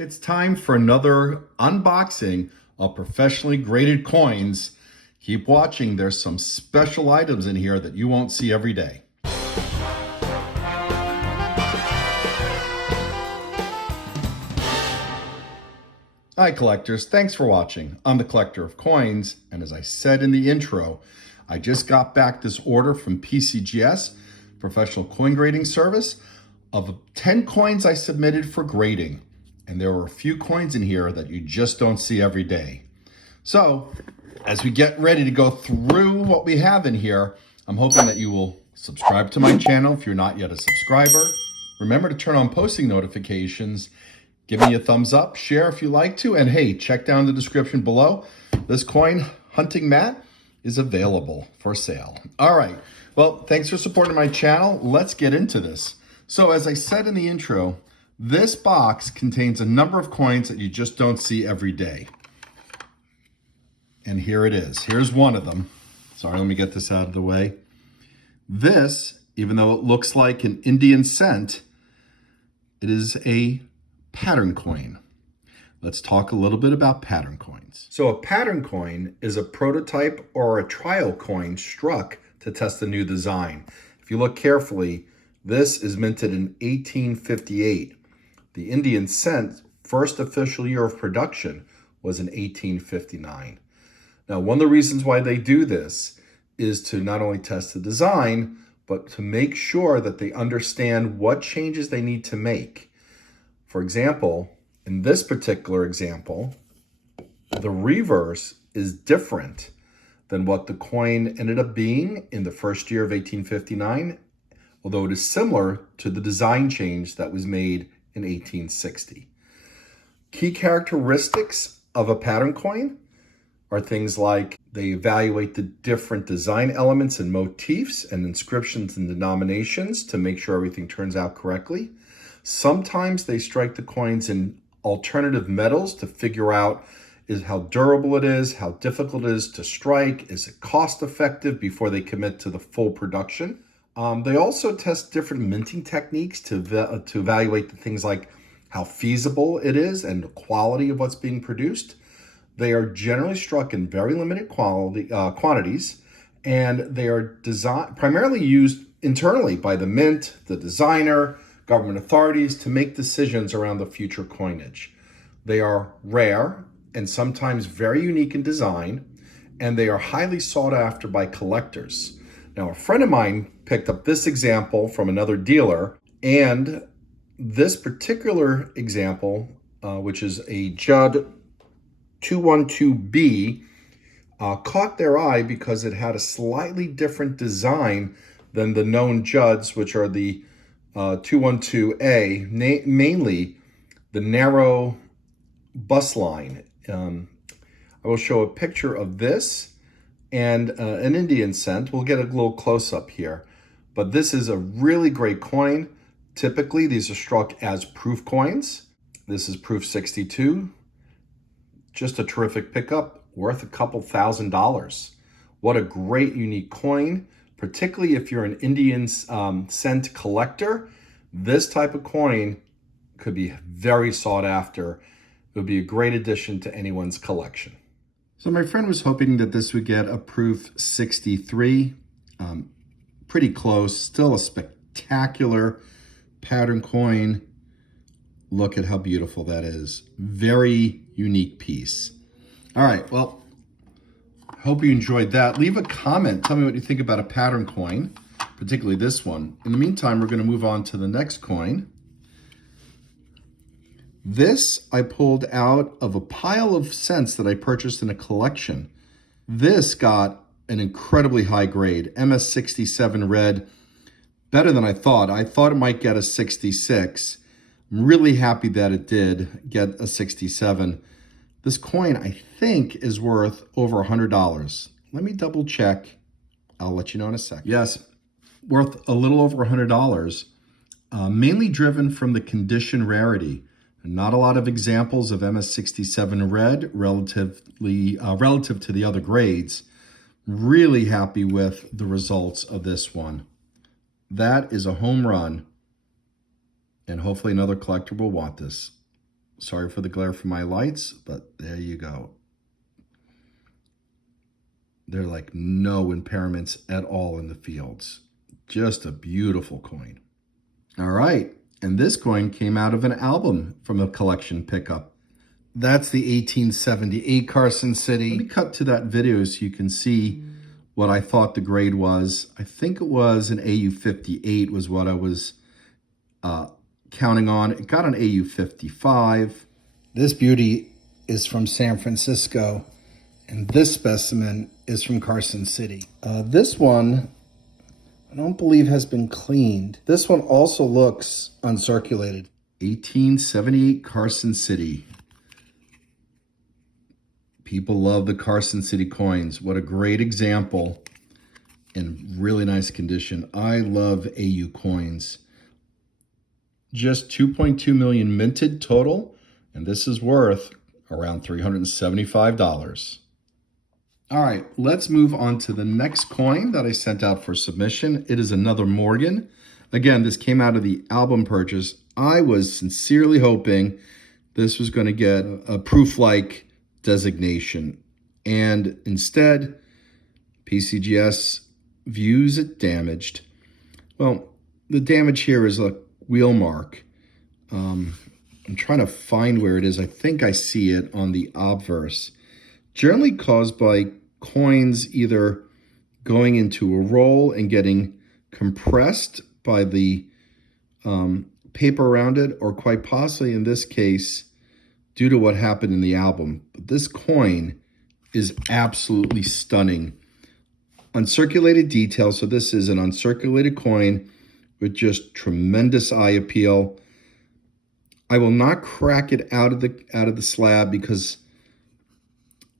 It's time for another unboxing of professionally graded coins. Keep watching, there's some special items in here that you won't see every day. Hi collectors, thanks for watching. I'm the collector of coins, and as I said in the intro, I just got back this order from PCGS, Professional Coin Grading Service, of 10 coins I submitted for grading. And there were a few coins in here that you just don't see every day. So, as we get ready to go through what we have in here, I'm hoping that you will subscribe to my channel if you're not yet a subscriber. Remember to turn on posting notifications. Give me a thumbs up, share if you like to, and hey, check down the description below. This coin hunting mat is available for sale. All right, well, thanks for supporting my channel. Let's get into this. So as I said in the intro, this box contains a number of coins that you just don't see every day. And here it is. Here's one of them. Sorry, let me get this out of the way. This, even though it looks like an Indian cent, it is a pattern coin. Let's talk a little bit about pattern coins. So a pattern coin is a prototype or a trial coin struck to test a new design. If you look carefully, this is minted in 1858. The Indian cent first official year of production was in 1859. Now, one of the reasons why they do this is to not only test the design, but to make sure that they understand what changes they need to make. For example, in this particular example, the reverse is different than what the coin ended up being in the first year of 1859, although it is similar to the design change that was made in 1860. Key characteristics of a pattern coin are things like they evaluate the different design elements and motifs and inscriptions and denominations to make sure everything turns out correctly. Sometimes they strike the coins in alternative metals to figure out how durable it is, how difficult it is to strike, is it cost effective before they commit to the full production. They also test different minting techniques to evaluate the things like how feasible it is and the quality of what's being produced. They are generally struck in very limited quantities, and they are primarily used internally by the mint, the designer, government authorities to make decisions around the future coinage. They are rare and sometimes very unique in design, and they are highly sought after by collectors. Now, a friend of mine picked up this example from another dealer, and this particular example, which is a Judd 212B, caught their eye because it had a slightly different design than the known Judds, which are the 212A, mainly the narrow bus line. I will show a picture of this and an Indian cent. We'll get a little close-up here. But this is a really great coin. Typically, these are struck as proof coins. This is proof 62. Just a terrific pickup, worth a couple $1,000s. What a great, unique coin, particularly if you're an Indian cent collector. This type of coin could be very sought after. It would be a great addition to anyone's collection. So my friend was hoping that this would get a proof 63. Pretty close, still a spectacular pattern coin. Look at how beautiful that is. Very unique piece. All right, well, hope you enjoyed that. Leave a comment. Tell me what you think about a pattern coin, particularly this one. In the meantime, we're going to move on to the next coin. This I pulled out of a pile of cents that I purchased in a collection. This got an incredibly high grade, MS67 red, better than I thought. I thought it might get a 66. I'm really happy that it did get a 67. This coin, I think, is worth over $100. Let me double check. I'll let you know in a second. Yes, worth a little over $100, mainly driven from the condition rarity. Not a lot of examples of MS67 red relative to the other grades. Really happy with the results of this one. That is a home run, and hopefully another collector will want this. Sorry for the glare from my lights, but there you go. There are like no impairments at all in the fields. Just a beautiful coin. All right, and this coin came out of an album from a collection pickup. That's the 1878 Carson City. Let me cut to that video so you can see what I thought the grade was. I think it was an AU 58 was what I was counting on. It got an AU 55. This beauty is from San Francisco, and this specimen is from Carson City. This one, I don't believe has been cleaned. This one also looks uncirculated. 1878 Carson City. People love the Carson City coins. What a great example in really nice condition. I love AU coins. Just 2.2 million minted total, and this is worth around $375. All right, let's move on to the next coin that I sent out for submission. It is another Morgan. Again, this came out of the album purchase. I was sincerely hoping this was going to get a proof-like designation, and instead, PCGS views it damaged. Well, the damage here is a wheel mark. I'm trying to find where it is. I think I see it on the obverse. Generally caused by coins either going into a roll and getting compressed by the paper around it, or quite possibly in this case, due to what happened in the album. But this coin is absolutely stunning. Uncirculated detail, so this is an uncirculated coin with just tremendous eye appeal. I will not crack it out of the slab because,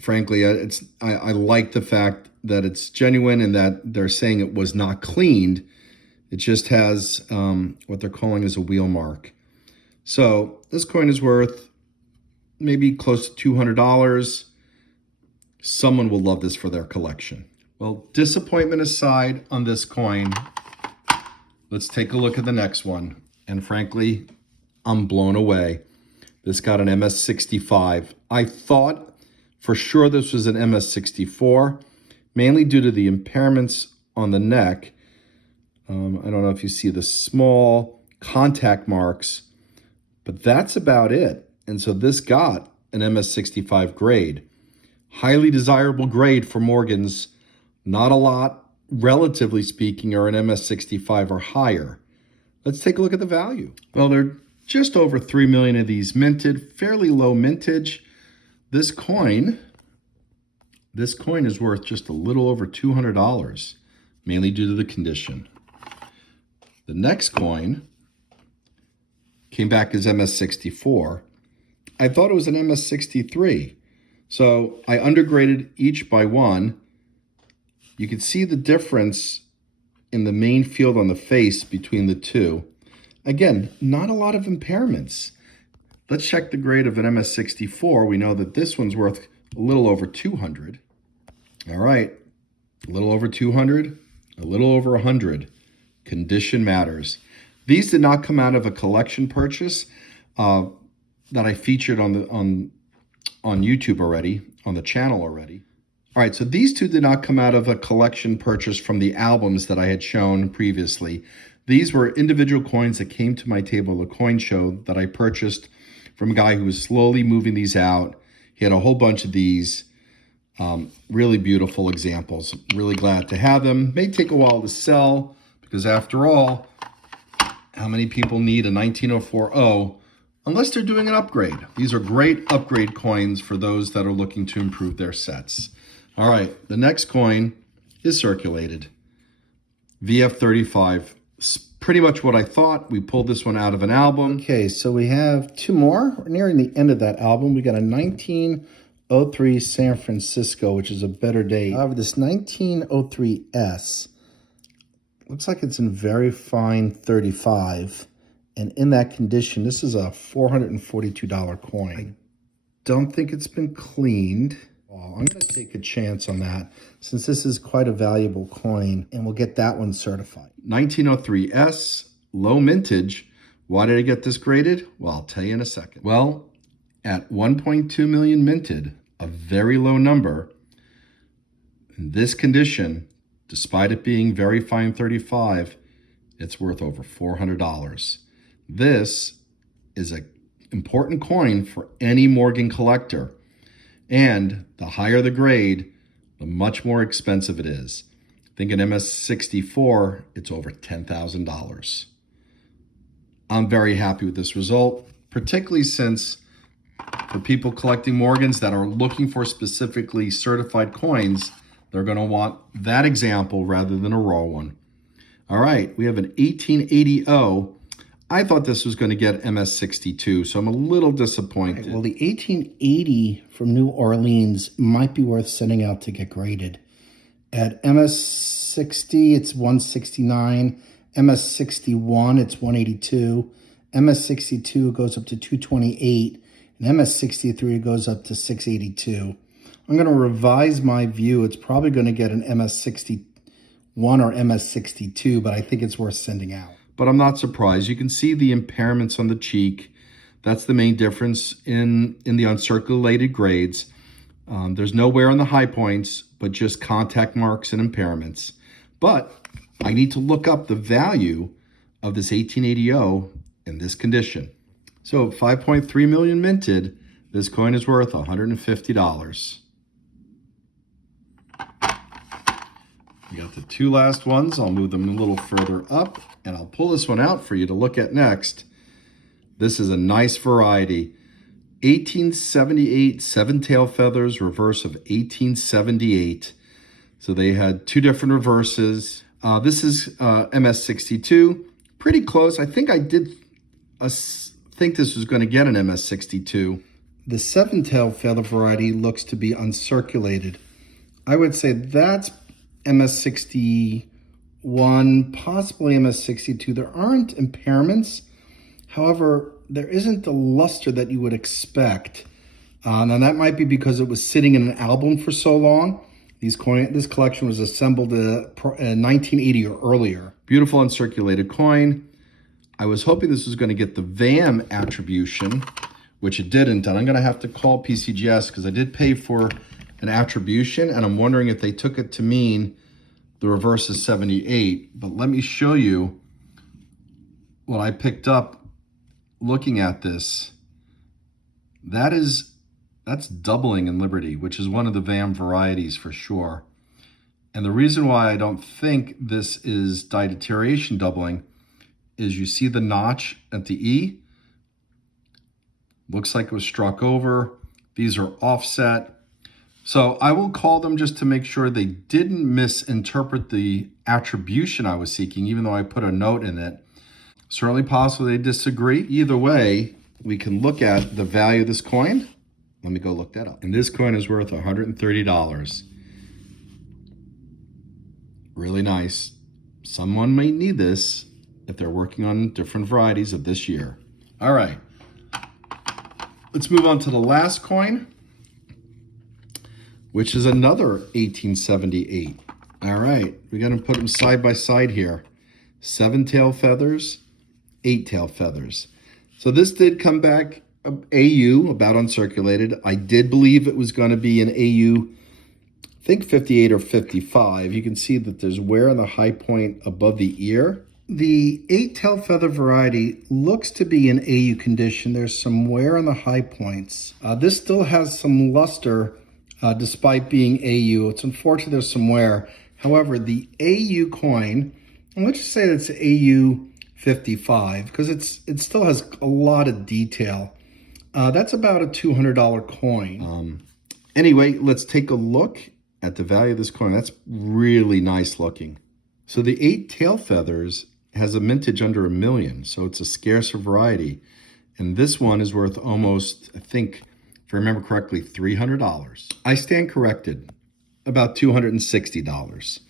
frankly, I like the fact that it's genuine and that they're saying it was not cleaned. It just has what they're calling as a wheel mark. So this coin is worth maybe close to $200. Someone will love this for their collection. Well, disappointment aside on this coin, let's take a look at the next one. And frankly, I'm blown away. This got an MS65. I thought for sure this was an MS64, mainly due to the impairments on the neck. I don't know if you see the small contact marks, but that's about it. And so this got an MS65 grade. Highly desirable grade for Morgans. Not a lot, relatively speaking, are an MS65 or higher. Let's take a look at the value. Well, there are just over 3 million of these minted, fairly low mintage. This coin is worth just a little over $200, mainly due to the condition. The next coin came back as MS64. I thought it was an MS63. So I undergraded each by one. You can see the difference in the main field on the face between the two. Again, not a lot of impairments. Let's check the grade of an MS64. We know that this one's worth a little over 200. All right, a little over 200, a little over 100. Condition matters. These did not come out of a collection purchase that I featured on YouTube already, on the channel already. All right, so these two did not come out of a collection purchase from the albums that I had shown previously. These were individual coins that came to my table at a coin show that I purchased from a guy who was slowly moving these out. He had a whole bunch of these. Really beautiful examples. Really glad to have them. May take a while to sell because after all, how many people need a 19040 unless they're doing an upgrade? These are great upgrade coins for those that are looking to improve their sets. All right, the next coin is circulated. VF35. Pretty much what I thought. We pulled this one out of an album. Okay, so we have two more. We're nearing the end of that album. We got a 1903 San Francisco, which is a better date. However, this 1903S looks like it's in very fine 35. And in that condition, this is a $442 coin. I don't think it's been cleaned. I'm going to take a chance on that since this is quite a valuable coin, and we'll get that one certified. 1903S, low mintage. Why did I get this graded? Well, I'll tell you in a second. Well, At 1.2 million minted, a very low number, in this condition, despite it being very fine 35, it's worth over $400. This is an important coin for any Morgan collector. And the higher the grade, the much more expensive it is. I think an MS64, it's over $10,000. I'm very happy with this result, particularly since for people collecting Morgans that are looking for specifically certified coins, they're going to want that example rather than a raw one. All right, we have an 1880. I thought this was going to get MS62, so I'm a little disappointed. Well, the 1880 from New Orleans might be worth sending out to get graded. At MS60, it's 169. MS61, it's 182. MS62 goes up to 228. And MS63 goes up to 682. I'm going to revise my view. It's probably going to get an MS61 or MS62, but I think it's worth sending out. But I'm not surprised. You can see the impairments on the cheek. That's the main difference in the uncirculated grades. There's no wear on the high points, but just contact marks and impairments. But I need to look up the value of this 1880 in this condition. So 5.3 million minted, this coin is worth $150. We got the two last ones. I'll move them a little further up, and I'll pull this one out for you to look at next. This is a nice variety. 1878 seven-tail feathers, reverse of 1878. So they had two different reverses. This is MS62, pretty close. I think I did think this was going to get an MS62. The seven-tail feather variety looks to be uncirculated. I would say that's MS61, possibly MS62. There aren't impairments. However, there isn't the luster that you would expect. Now that might be because it was sitting in an album for so long. This collection was assembled in 1980 or earlier. Beautiful uncirculated coin. I was hoping this was going to get the VAM attribution, which it didn't. And I'm going to have to call PCGS because I did pay for an attribution, and I'm wondering if they took it to mean the reverse is 78. But let me show you what I picked up looking at this. That's doubling in Liberty, which is one of the VAM varieties for sure. And the reason why I don't think this is die deterioration doubling is you see the notch at the E. Looks like it was struck over. These are offset. So I will call them just to make sure they didn't misinterpret the attribution I was seeking, even though I put a note in it. Certainly possible they disagree. Either way, we can look at the value of this coin. Let me go look that up. And this coin is worth $130. Really nice. Someone might need this if they're working on different varieties of this year. All right. Let's move on to the last coin, which is another 1878. All right, we're gonna put them side by side here. Seven-tail feathers, eight-tail feathers. So this did come back AU, about uncirculated. I did believe it was gonna be an AU, I think 58 or 55. You can see that there's wear on the high point above the ear. The eight-tail feather variety looks to be in AU condition. There's some wear on the high points. This still has some luster despite being AU. It's unfortunate there's some wear. However, the AU coin, and let's just say it's AU 55 because it still has a lot of detail. That's about a $200 coin. Anyway, let's take a look at the value of this coin. That's really nice looking. So the eight tail feathers has a mintage under 1 million, so it's a scarcer variety. And this one is worth almost, I think, if I remember correctly, $300. I stand corrected, about $260.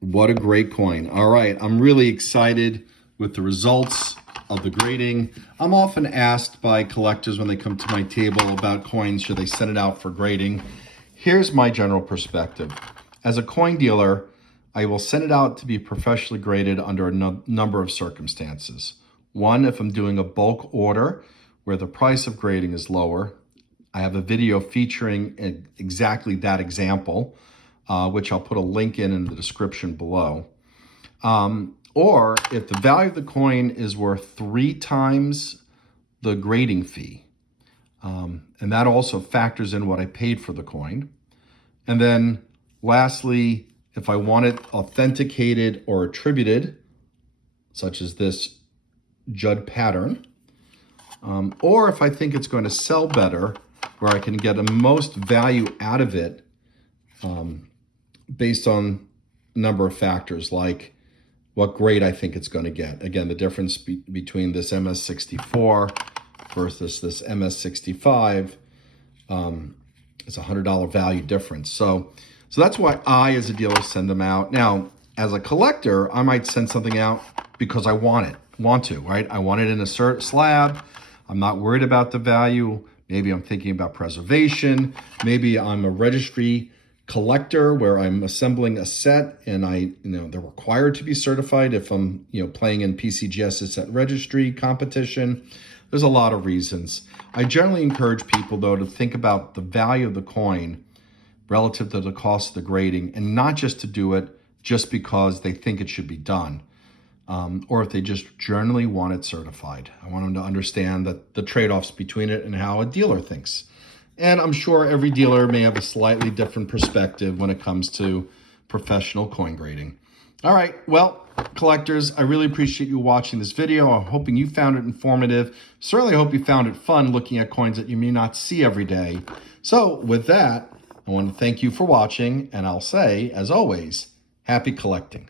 What a great coin. All right, I'm really excited with the results of the grading. I'm often asked by collectors when they come to my table about coins, should they send it out for grading? Here's my general perspective. As a coin dealer, I will send it out to be professionally graded under a number of circumstances. One, if I'm doing a bulk order where the price of grading is lower. I have a video featuring exactly that example, which I'll put a link in the description below. Or if the value of the coin is worth 3 times the grading fee, and that also factors in what I paid for the coin. And then lastly, if I want it authenticated or attributed, such as this Judd pattern, or if I think it's going to sell better, where I can get the most value out of it based on a number of factors, like what grade I think it's going to get. Again, the difference between this MS64 versus this MS65 is a $100 value difference. So that's why I, as a dealer, send them out. Now, as a collector, I might send something out because I want to, right? I want it in a slab. I'm not worried about the value. Maybe I'm thinking about preservation. Maybe I'm a registry collector where I'm assembling a set and they're required to be certified if I'm, playing in PCGS set registry competition. There's a lot of reasons. I generally encourage people, though, to think about the value of the coin relative to the cost of the grading, and not just to do it just because they think it should be done, or if they just generally want it certified. I want them to understand that the trade-offs between it and how a dealer thinks. And I'm sure every dealer may have a slightly different perspective when it comes to professional coin grading. All right, well, collectors, I really appreciate you watching this video. I'm hoping you found it informative. Certainly hope you found it fun looking at coins that you may not see every day. So with that, I want to thank you for watching, and I'll say, as always, happy collecting.